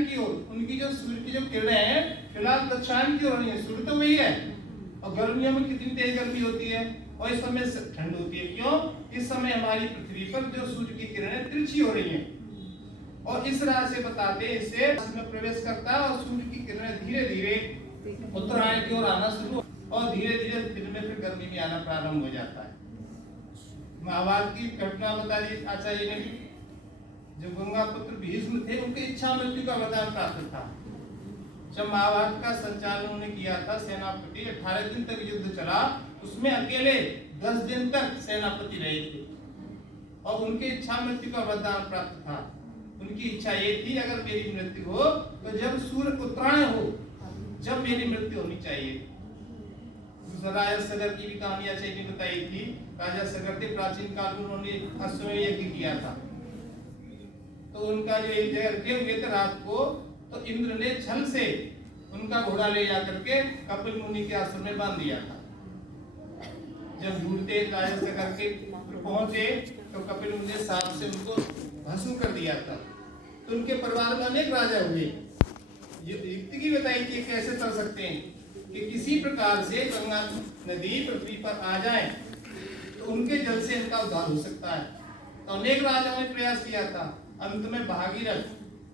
दक्षिणायन की ओर, उनकी जो सूर्य की जो किरणें हैं फिलहाल दक्षिणायन की ओर नहीं है, सूर्य तो वही है। और गर्मियों में कितनी तेज गर्मी होती है और इस समय ठंड होती है, क्यों? इस समय हमारी पृथ्वी पर जो सूर्य की किरणें तिरछी हो रही हैं और इस राह से बताते हैं इससे में प्रवेश करता है और सूर्य की किरणें धीरे धीरे उत्तरायण की ओर आना शुरू और धीरे धीरे दिन में फिर गर्मी में आना प्रारंभ हो जाता है। महाभारत की घटना बता दी आचार्य ने, जो गंगा पुत्र भीष्म थे उनकी इच्छा मृत्यु का वरदान प्राप्त था। जब महाभारत का संचालन उन्होंने किया था, सेनापति 18 दिन तक युद्ध चला, उसमें अकेले 10 दिन तक सेनापति रहे थे और उनके इच्छा मृत्यु का वरदान प्राप्त था। उनकी इच्छा ये थी अगर मेरी मृत्यु हो तो जब सूर्य उत्तरायण हो, जब मेरी मृत्यु होनी चाहिए। राजा सगर की भी कहानी आचार्य ने बताई थी। राजा सगर थे, प्राचीन काल में उन्होंने अश्वमेध यज्ञ किया था, तो उनका जो एक जगह रुके हुए थे रात को, तो इंद्र ने छल से उनका घोड़ा ले जाकर के कपिल मुनि के आश्रम में बांध दिया था। जब ढूंढते राजा सगर के पहुंचे तो कपिल मुनि ने सांप से उनको भस्म कर दिया था। तो उनके परिवार में अनेक राजा हुए। ये युक्ति की बताई कि कैसे कर सकते हैं कि किसी प्रकार से गंगा नदी पृथ्वी पर आ जाए तो उनके जल से इनका उद्धार हो सकता है। तो अनेक राजाओं ने प्रयास किया था। अंत में भागीरथ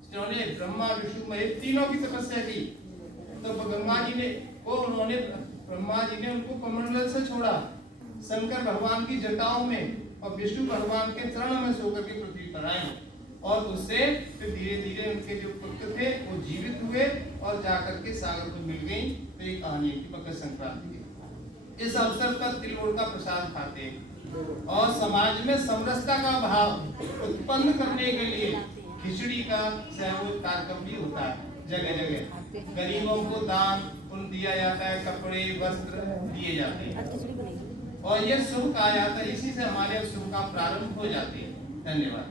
जिन्होंने ब्रह्मा विष्णु महेश तीनों की तपस्या की, तो ब्रह्मा जी ने उनको कमंडल से छोड़ा, शंकर भगवान की जटाओं में और विष्णु भगवान के चरणों में सोकर के पृथ्वी पर आए और उससे फिर धीरे धीरे उनके जो पुत्र थे वो जीवित हुए और जाकर के सागर को मिल गई। तो ये कहानी है मकर संक्रांति की। इस अवसर पर तिल गुड़ का प्रसाद खाते हैं और समाज में समरसता का भाव उत्पन्न करने के लिए खिचड़ी का सहयोग कार्यक्रम भी होता है। जगह जगह गरीबों को दान पुण्य दिया जाता है, कपड़े वस्त्र दिए जाते हैं और ये शुभ कहा जाता है। इसी से हमारे शुभ काम प्रारंभ हो जाते हैं। धन्यवाद।